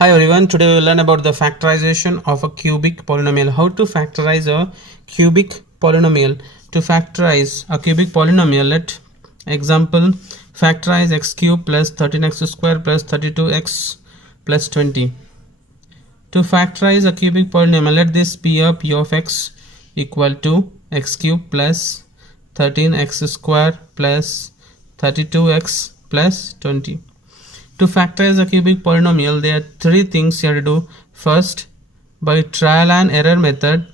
Hi everyone, today we will learn about the factorization of a cubic polynomial. How to factorize a cubic polynomial. To factorize a cubic polynomial, let example factorize x cube plus 13x square plus 32x plus 20. To factorize a cubic polynomial, let this be a p of x equal to x cube plus 13x square plus 32x plus 20. To factorize a cubic polynomial, there are three things you have to do. First, by trial and error method,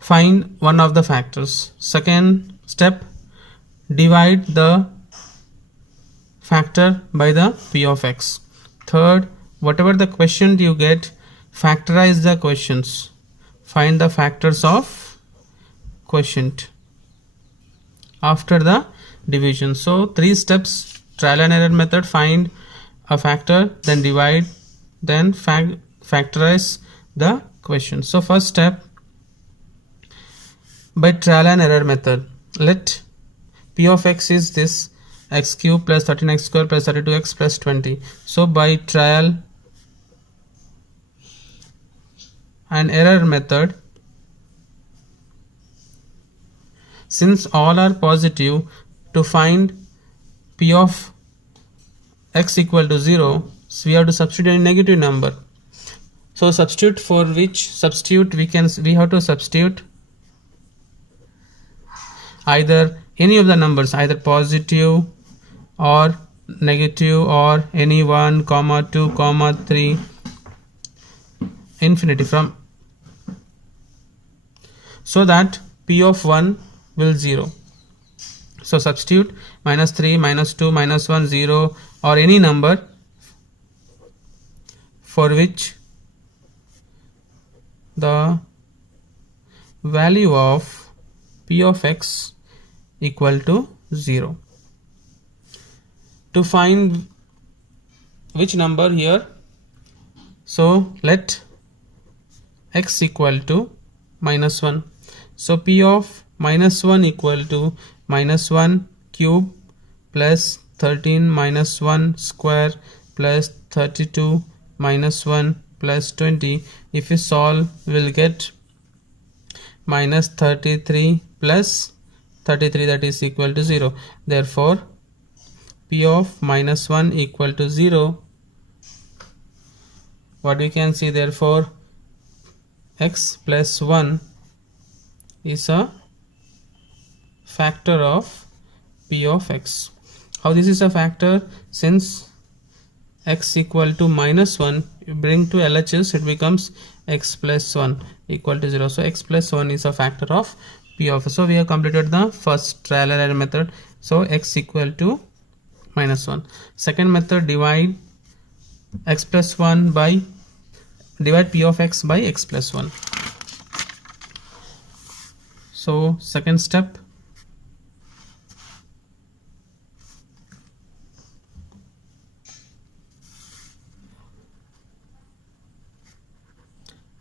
find one of the factors. Second step, divide the factor by the p of x. Third, whatever the quotient you get, factorize the quotients. Find the factors of quotient after the division. So three steps: trial and error method, find a factor, then divide, then factorize the quotient. So first step, by trial and error method, let p of x is this x cube plus 13x square plus 32x plus 20. So by trial and error method, since all are positive, to find p of x equal to 0, so we have to substitute a negative number. So substitute, for which substitute we have to substitute either any of the numbers, either positive or negative or any 1, 2, 3, infinity, from so that p of 1 will 0. So substitute minus 3, minus 2, minus 1, 0 or any number for which the value of p of x equal to 0. To find which number here, so let x equal to minus 1. So p of minus 1 equal to minus 1 cube plus 13 minus 1 square plus 32 minus 1 plus 20. If you solve, we will get minus 33 plus 33, that is equal to 0. Therefore p of minus 1 equal to 0. What we can see, therefore x plus 1 is a factor of p of x. How this is a factor? Since x equal to minus 1, you bring to LHS, it becomes x plus 1 equal to 0. So x plus 1 is a factor of p of x. So we have completed the first trial and error method. So x equal to minus 1. Second method, divide x plus 1 by, divide p of x by x plus 1. So second step,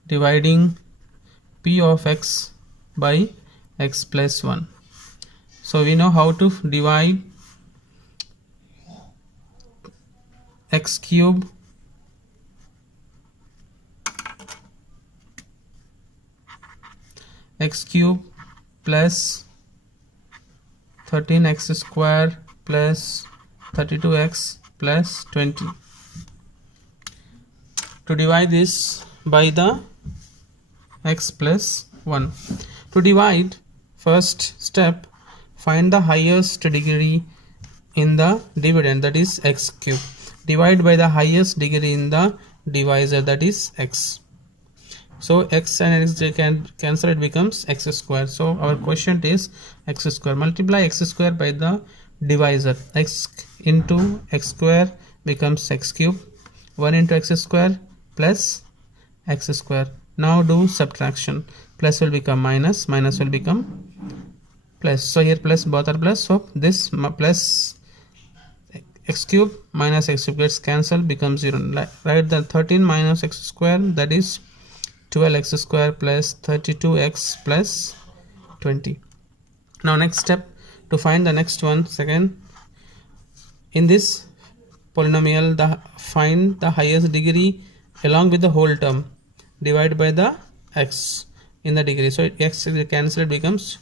dividing p of x by x plus 1. So we know how to divide x cube plus 13x square plus 32x plus 20. To divide this by the x plus 1. To divide, first step, find the highest degree in the dividend, that is x cube. Divide by the highest degree in the divisor, that is x. So x and x can cancel, it becomes x square. So our quotient is x square. Multiply x square by the divisor. X into x square becomes x cube. 1 into x square plus x square. Now do subtraction. Plus will become minus, minus will become plus. So here plus, both are plus. So this plus x cube minus x cube gets cancelled, becomes 0. Write the 13 minus x square, that is 12x square plus 32x plus 20. Now next step, to find the next one, second, in this polynomial, find the highest degree along with the whole term, divide by the x in the degree. So x is cancelled, becomes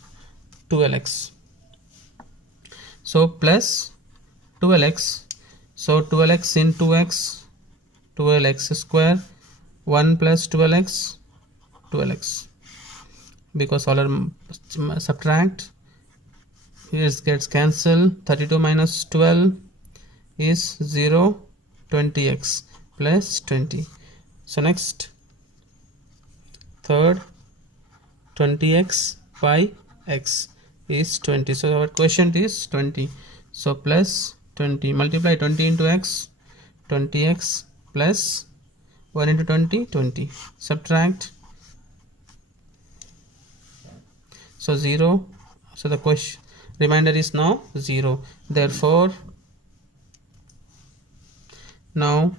12x. So plus 12x. So 12x into x, 12x square, 1 plus 12x, 12x. Because all are subtract, here gets cancelled. 32 minus 12 is 0, 20x plus 20. So next, third, 20x by x is 20. So our quotient is 20. So plus 20, multiply 20 into x, 20x plus 1 into 20, 20. Subtract. So 0. So the question remainder is now 0. Therefore, now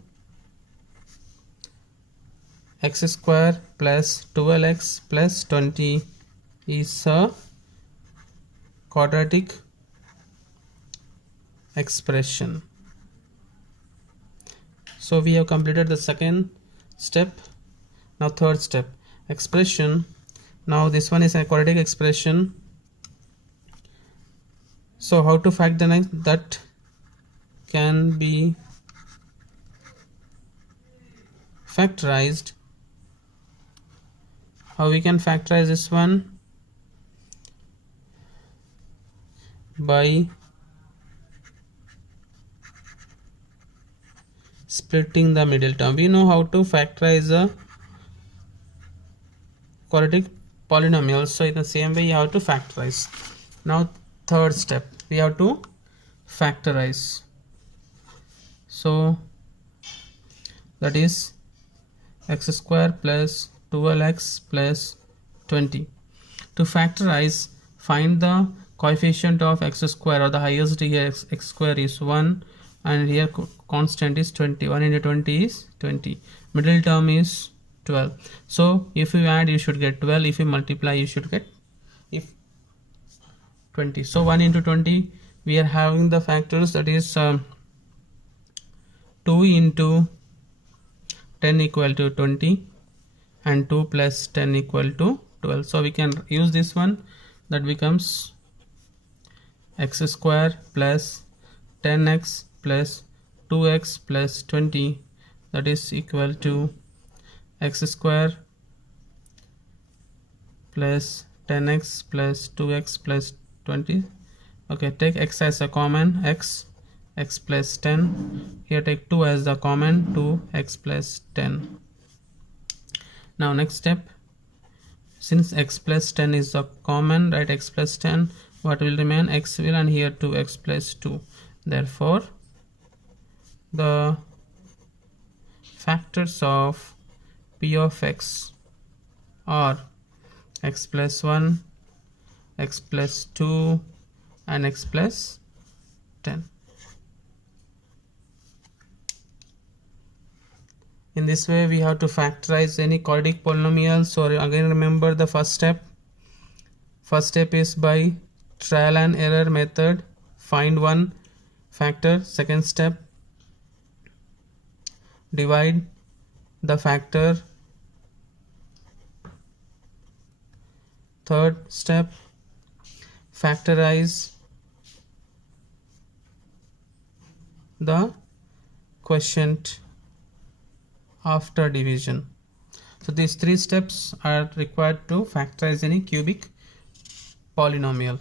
x square plus 12x plus 20 is a quadratic expression. So we have completed the second step. Now third step, expression. Now this one is a quadratic expression. So how to factorize that can be factorized. How we can factorize this one? By splitting the middle term. We know how to factorize a quadratic polynomial. So in the same way you have to factorize. Now third step, we have to factorize. So that is x square plus 12x plus 20. To factorize, find the coefficient of x square, or the highest degree x square is 1, and here constant is 20. 1 into 20 is 20. Middle term is 12. So if you add, you should get 12. If you multiply, you should get 20. So 1 into 20, we are having the factors, that is 2 into 10 equal to 20, and 2 plus 10 equal to 12. So we can use this one. That becomes x square plus 10x plus 2x plus 20, that is equal to x square plus 10x plus 2x plus 20. Okay, take x as a common, x plus 10. Here take 2 as the common, 2x plus 10. Now next step, since x plus 10 is the common, write x plus 10. What will remain? X will, and here 2x plus 2. Therefore the factors of p of x are x plus 1, x plus 2, and x plus 10. In this way we have to factorize any quadratic polynomial. So again, remember the first step. First step is by trial and error method, find one factor. Second step, divide the factor. Third step, factorize the quotient after division. So these three steps are required to factorize any cubic polynomial.